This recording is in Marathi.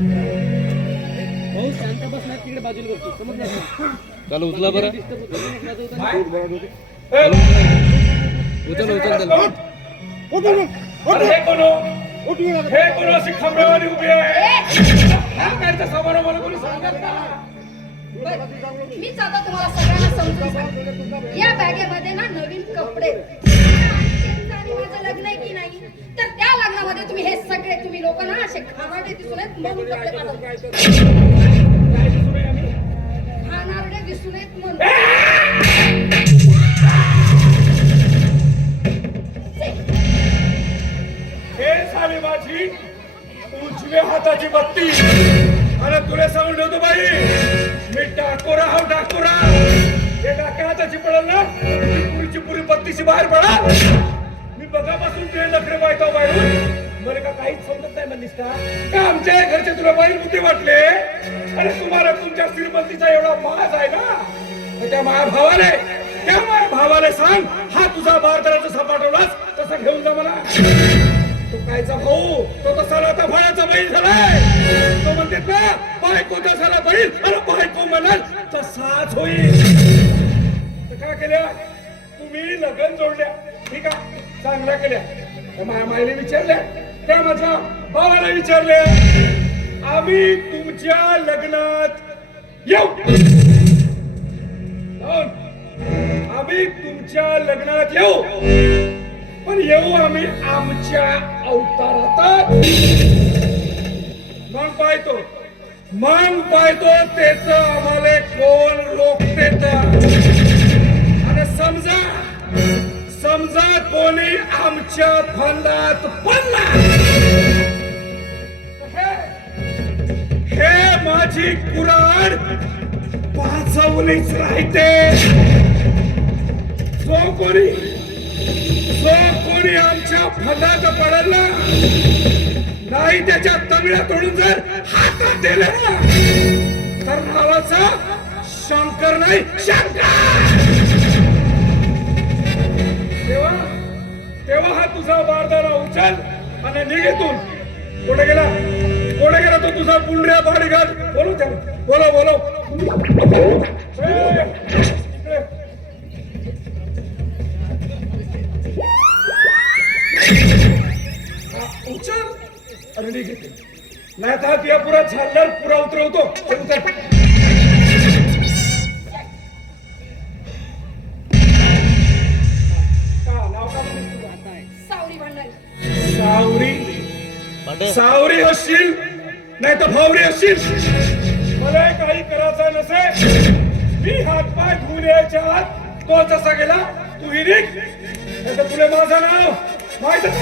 भाऊ शांत बस ना, तिकडे बाजूला बसतो, समजलं का? चल उचला बरं. हे कोण अशी खंबेवाली उभी आहे? समोर मला कोणी सांगत ना. मीच आता तुम्हाला सगळ्यांना समजून सांगते. या बॅगेमध्ये ना नवीन कपडे, आणि माझं लग्न आहे की नाही, तर त्या लग्नामध्ये तुम्ही हे सगळे तुम्ही लोक ना असे खाणारे दिसून येत म्हणून कपडे पाठवतात. खाणारे दिसून येत म्हणून. हे झाली माझी उजव्या हाताची बत्ती. आणि तुला सांगून ठेवतो बाई, मी डाकोरा हा डाकोरा. हे डाक्या हाताची पडेल ना, पुरीची पुरी बत्तीची बाहेर पडा. मी बघापासून तुझे नखरे पाहतो बाहेरून. मला का काहीच समजत नाही म्हणलीस का आमच्या घरचे तुला बाहेर बुद्धी वाटले? अरे तुम्हाला तुमच्या श्रीमंतीचा एवढा माज आहे ना, तर त्या माया भावाले सांग, हा तुझा बारदाराचा सपाटवलास तसा घेऊन जा मला. तो कायचा भाऊ, तो तसा आता फळाचा बैल झालाय. तो म्हणतात ना, बायकोचा झाला बैल, अरे बायको म्हणाल तसाच होईल. तर काय केल्या तुम्ही? लग्न जोडल्या, ठीक आहे, चांगल्या केल्या. माझ्या मायला विचारल्या, त्या माझ्या भावाला विचारले, आम्ही तुमच्या लग्नात येऊ. आम्ही तुमच्या लग्नात येऊ, पण येऊ आम्ही आमच्या अवतारात. मग पाहतो तेच आम्हाला कोण रोखतेत. आणि समजा कोणी आमच्या फंदात पडला, हे माझी कुराड वाचवलीच राहते. जो कोणी आमच्या फंदात पडला नाही, त्याच्या तंगड्या तोडून जर हातात दिले तर नावाचा शंकर नाही, शंकर. तेव्हा हा तुझा बारदारा उचल आणि निघेतून. कुठे गेला तो तुझा पुंडऱ्या बाडीघाट? बोलू त्याला, बोलो. उचल आणि निघेतून. नाही तर तुझ्या पुरा झाल्यावर पुरा उतरवतो. सावरी असशील नाही तर भावरी असशील. मला काही करायचं नसे, मी हातपाय धुवून यायच्या आत तो जसा गेला तूही निघ. तुला माझं नाव माहित आहे.